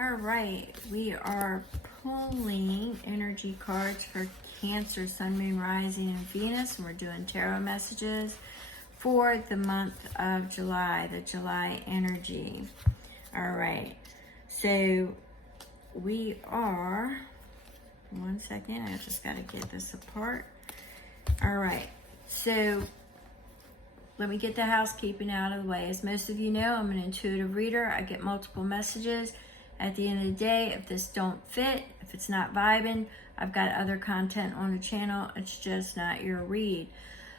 All right, we are pulling energy cards for Cancer, Sun, Moon, Rising, and Venus, and we're doing tarot messages for the month of July, the July energy. All right, so we are, one second, I just got to get this apart. All right, so let me get the housekeeping out of the way. As most of you know, I'm an intuitive reader. I get multiple messages. At the end of the day, if this don't fit, if it's not vibing, I've got other content on the channel. It's just not your read.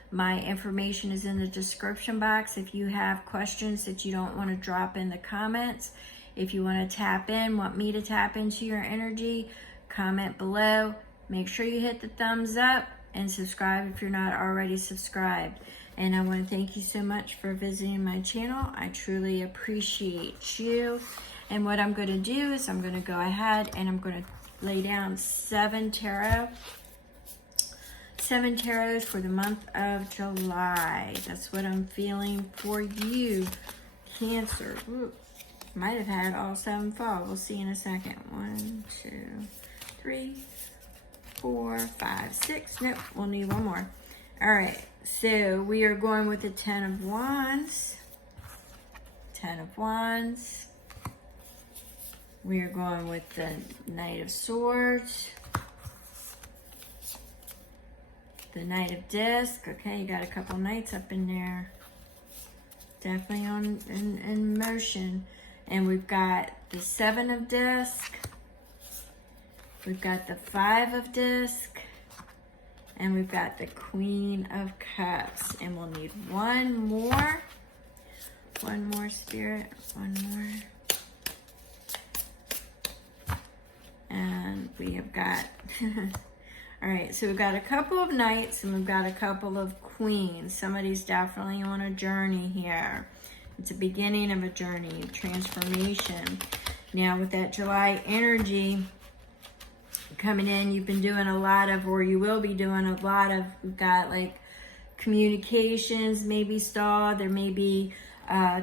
My information is in the description box. If you have questions that you don't want to drop in the comments, if you want to tap in, want me to tap into your energy, comment below. Make sure you hit the thumbs up and subscribe if you're not already subscribed. And I want to thank you so much for visiting my channel. I truly appreciate you. And what I'm going to do is I'm going to go ahead and I'm going to lay down 7 tarots for the month of July. That's what I'm feeling for you, Cancer. Ooh, might have had all 7 fall. We'll see in a second. 1, 2, 3, 4, 5, 6. Nope, we'll need one more. All right, so we are going with the 10 of Wands. 10 of Wands. We are going with the Knight of Swords. The Knight of Disc. Okay, you got a couple knights up in there. Definitely in motion. And we've got the 7 of Disc. We've got the 5 of Disc. And we've got the Queen of Cups. And we'll need one more. One more, Spirit. One more. And we have got, all right, so we've got a couple of knights and we've got a couple of queens. Somebody's definitely on a journey here. It's a beginning of a journey, transformation. Now with that July energy coming in, you've been doing a lot of, or you will be doing a lot of, we've got like communications maybe stalled. There may be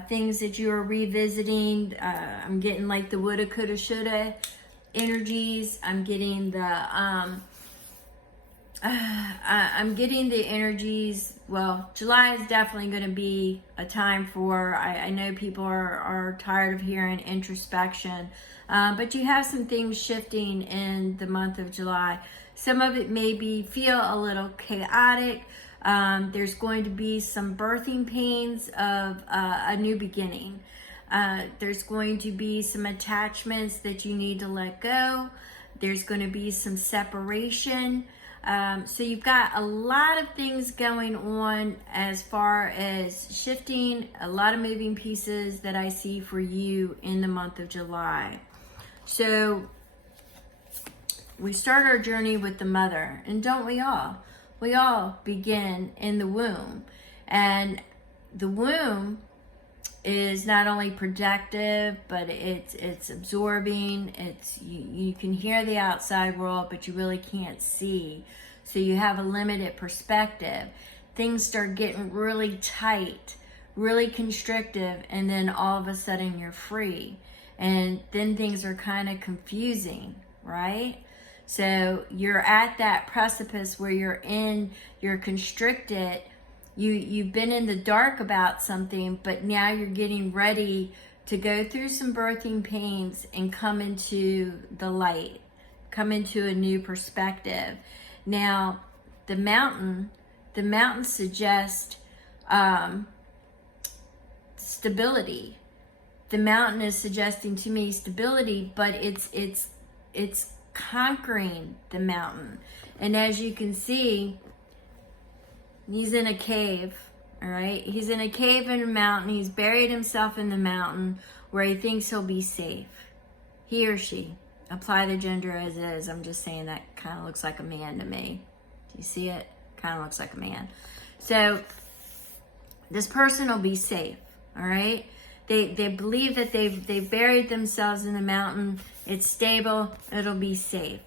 things that you are revisiting. I'm getting like the woulda, coulda, shoulda energies. I'm getting the energies. Well, July is definitely going to be a time for, I know people are tired of hearing introspection, but you have some things shifting in the month of July. Some of it may feel a little chaotic. There's going to be some birthing pains of a new beginning. There's going to be some attachments that you need to let go. There's going to be some separation. So you've got a lot of things going on as far as shifting, a lot of moving pieces that I see for you in the month of July. So we start our journey with the mother, and don't we all? We all begin in the womb, and the womb is not only productive, but it's absorbing. It's you can hear the outside world, but you really can't see. So you have a limited perspective. Things start getting really tight, really constrictive, and then all of a sudden you're free. And then things are kind of confusing, right? So you're at that precipice where you're constricted. You've been in the dark about something, but now you're getting ready to go through some birthing pains and come into the light, come into a new perspective. Now, the mountain suggests stability. The mountain is suggesting to me stability, but it's conquering the mountain. And as you can see, he's in a cave, all right? He's in a cave in a mountain. He's buried himself in the mountain where he thinks he'll be safe. He or she. Apply the gender as is. I'm just saying that kind of looks like a man to me. Do you see it? Kind of looks like a man. So this person will be safe, all right? They believe that they've buried themselves in the mountain. It's stable. It'll be safe.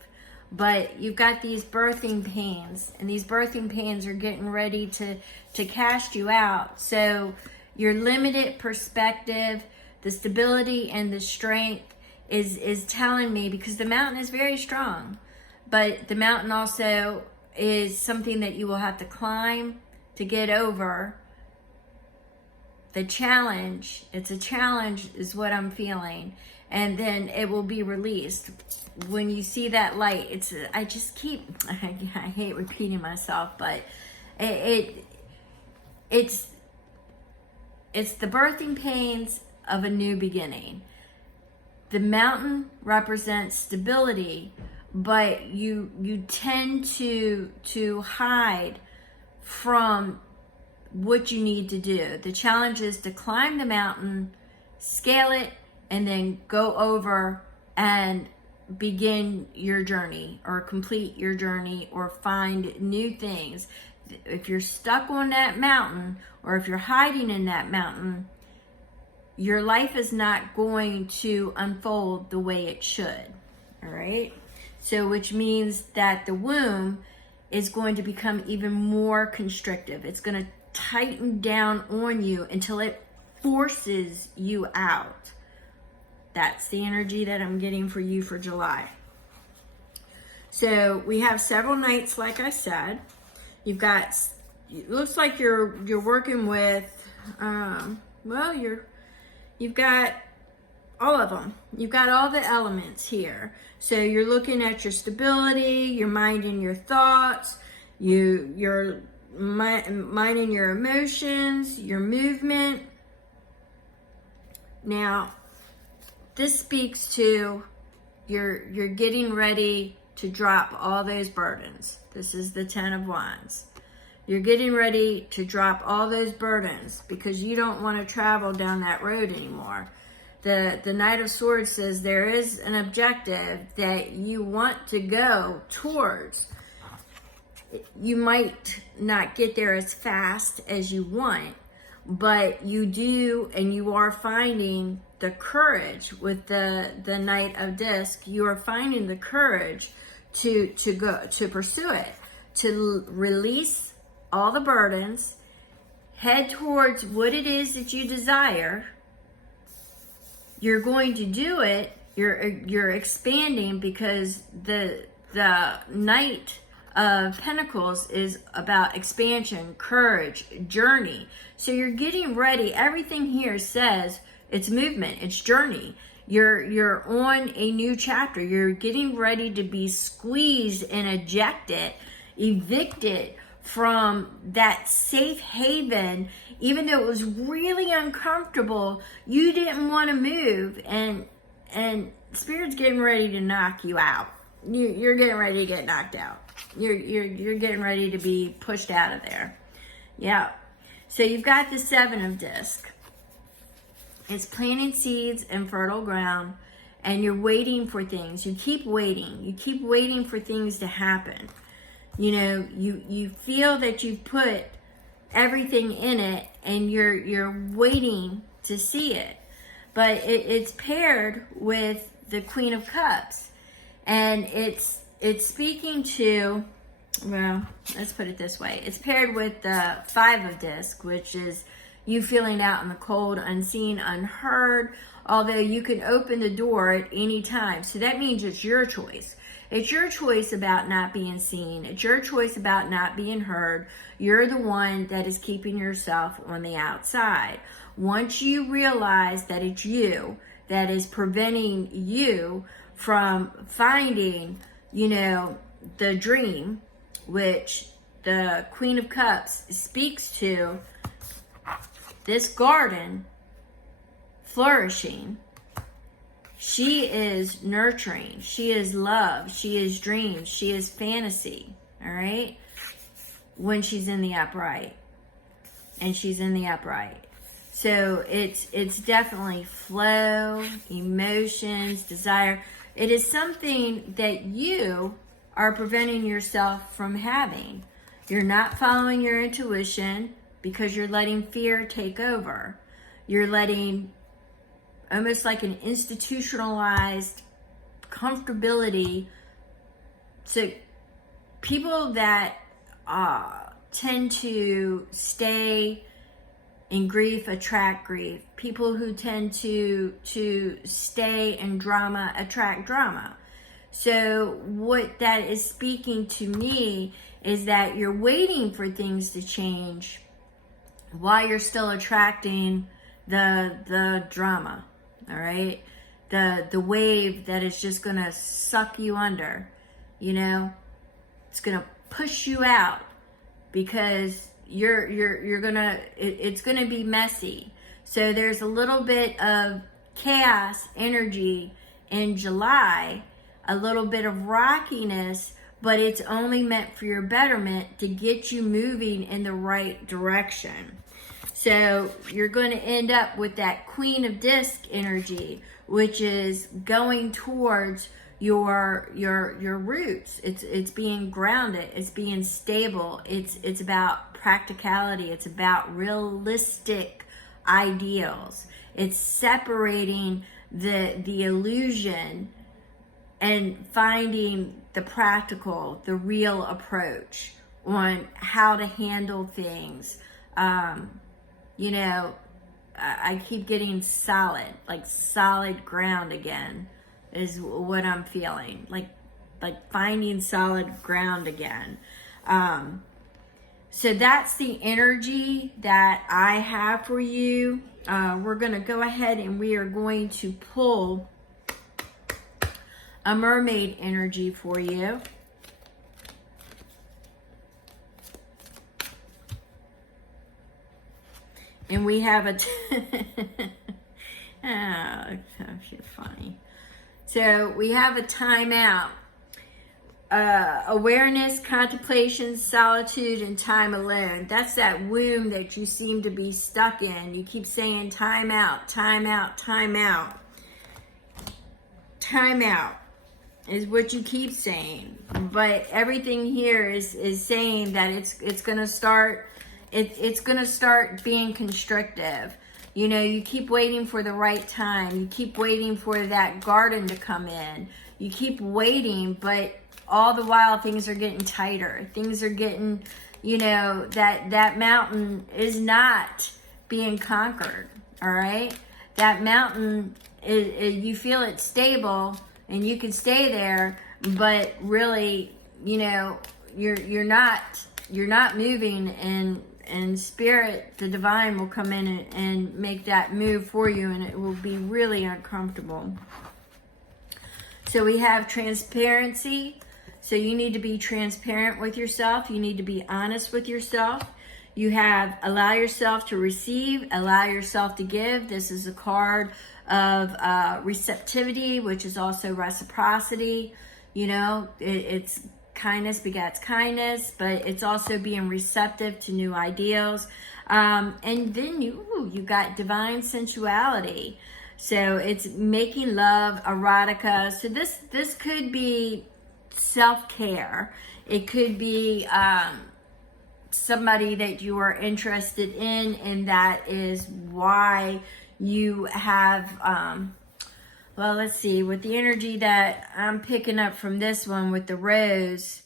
But you've got these birthing pains, and these birthing pains are getting ready to cast you out. So your limited perspective, the stability and the strength is telling me, because the mountain is very strong, but the mountain also is something that you will have to climb to get over. The challenge, it's a challenge is what I'm feeling, and then it will be released. When you see that light, it's, I just keep, I hate repeating myself, but it's the birthing pains of a new beginning. The mountain represents stability, but you tend to hide from what you need to do. The challenge is to climb the mountain, scale it, and then go over and begin your journey, or complete your journey, or find new things. If you're stuck on that mountain, or if you're hiding in that mountain, your life is not going to unfold the way it should. All right? So, which means that the womb is going to become even more constrictive. It's going to tighten down on you until it forces you out. That's the energy that I'm getting for you for July. So we have several nights, like I said. You've got, it looks like you're working with, you've got all of them. You've got all the elements here. So you're looking at your stability, your mind and your thoughts, your mind and your emotions, your movement. Now, this speaks to you're getting ready to drop all those burdens. This is the 10 of Wands. You're getting ready to drop all those burdens because you don't want to travel down that road anymore. The Knight of Swords says there is an objective that you want to go towards. You might not get there as fast as you want, but you do, and you are finding the courage with the Knight of Disc. You are finding the courage to go, to pursue it, to release all the burdens, head towards what it is that you desire. You're going to do it. You're expanding, because the Knight of Pentacles is about expansion, courage, journey. So you're getting ready. Everything here says it's movement, it's journey. You're on a new chapter. You're getting ready to be squeezed and ejected, evicted from that safe haven. Even though it was really uncomfortable, you didn't want to move, and Spirit's getting ready to knock you out. You're getting ready to get knocked out. You're getting ready to be pushed out of there. Yeah. So you've got the 7 of Disc. It's planting seeds in fertile ground, and you're waiting for things. You keep waiting. You keep waiting for things to happen. You know, you feel that you've put everything in it, and you're waiting to see it. But it's paired with the Queen of Cups, and it's speaking to, well, let's put it this way. It's paired with the 5 of Disc, which is you feeling out in the cold, unseen, unheard, although you can open the door at any time. So that means it's your choice. It's your choice about not being seen. It's your choice about not being heard. You're the one that is keeping yourself on the outside. Once you realize that it's you that is preventing you from finding, the dream, which the Queen of Cups speaks to, this garden flourishing. She is nurturing. She is love. She is dreams. She is fantasy. All right? When she's in the upright. And she's in the upright. So it's definitely flow, emotions, desire. It is something that you are preventing yourself from having. You're not following your intuition because you're letting fear take over. You're letting almost like an institutionalized comfortability. So people that tend to stay and grief attract grief. People who tend to stay in drama attract drama. So what that is speaking to me is that you're waiting for things to change while you're still attracting the drama, all right? The wave that is just gonna suck you under, you know? It's gonna push you out because you're gonna, it's gonna be messy. So there's a little bit of chaos energy in July, a little bit of rockiness, but it's only meant for your betterment to get you moving in the right direction. So you're going to end up with that Queen of Disc energy, which is going towards your roots. It's being grounded. It's being stable. It's about practicality. It's about realistic ideals. It's separating the illusion and finding the practical, the real approach on how to handle things. You know, I keep getting solid, like solid ground again is what I'm feeling. Like finding solid ground again. So that's the energy that I have for you. We're going to go ahead and we are going to pull a mermaid energy for you. And we have a oh, you're funny. So we have a timeout. Awareness, contemplation, solitude, and time alone. That's that womb that you seem to be stuck in. You keep saying time out, time out, time out. Time out is what you keep saying. But everything here is saying that it's gonna start. It's going to start being constrictive. You know, you keep waiting for the right time. You keep waiting for that garden to come in. You keep waiting, but all the while things are getting tighter. Things are getting, you know, that mountain is not being conquered, all right? That mountain, you feel it's stable and you can stay there, but really, you know, you're not moving, and spirit, the divine, will come in and make that move for you, and it will be really uncomfortable. So we have transparency. So you need to be transparent with yourself. You need to be honest with yourself. You have allow yourself to receive, allow yourself to give. This is a card of receptivity, which is also reciprocity. You know, it's kindness begets kindness, but it's also being receptive to new ideals. And then you got divine sensuality. So it's making love, erotica. So this could be self-care. It could be somebody that you are interested in, and that is why you have well, let's see, with the energy that I'm picking up from this one with the rose,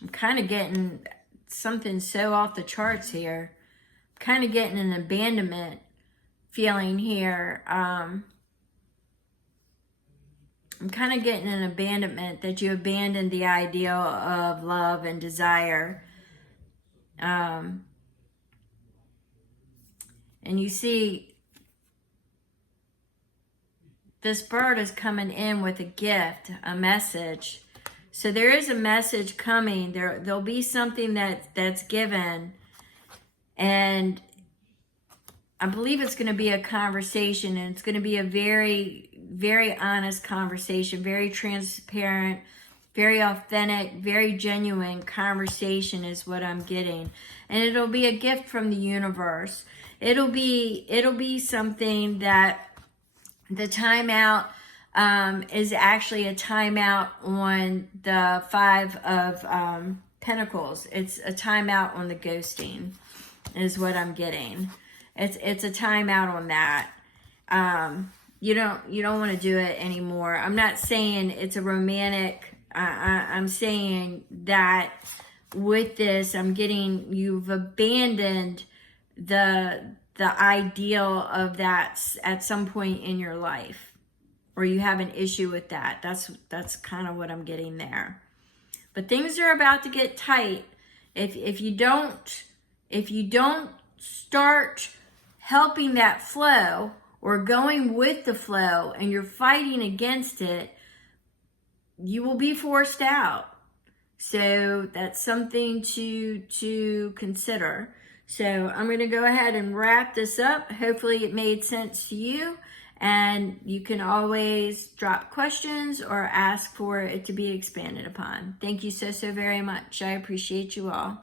I'm kind of getting something so off the charts here. I'm kind of getting an abandonment feeling here. I'm kind of getting an abandonment, that you abandoned the ideal of love and desire. And you see, this bird is coming in with a gift, a message. So there is a message coming. There'll be something that's given. And I believe it's going to be a conversation, and it's going to be a very, very honest conversation, very transparent, very authentic, very genuine conversation is what I'm getting. And it'll be a gift from the universe. It'll be something that the timeout is actually a timeout on the Five of Pentacles. It's a timeout on the ghosting is what I'm getting. It's a timeout on that. You don't want to do it anymore. I'm not saying it's a romantic I'm saying that with this, I'm getting you've abandoned the ideal of that at some point in your life, or you have an issue with that. That's kind of what I'm getting there. But things are about to get tight. If you don't start helping that flow or going with the flow, and you're fighting against it, you will be forced out. So that's something to consider. So I'm going to go ahead and wrap this up. Hopefully it made sense to you. And you can always drop questions or ask for it to be expanded upon. Thank you so very much. I appreciate you all.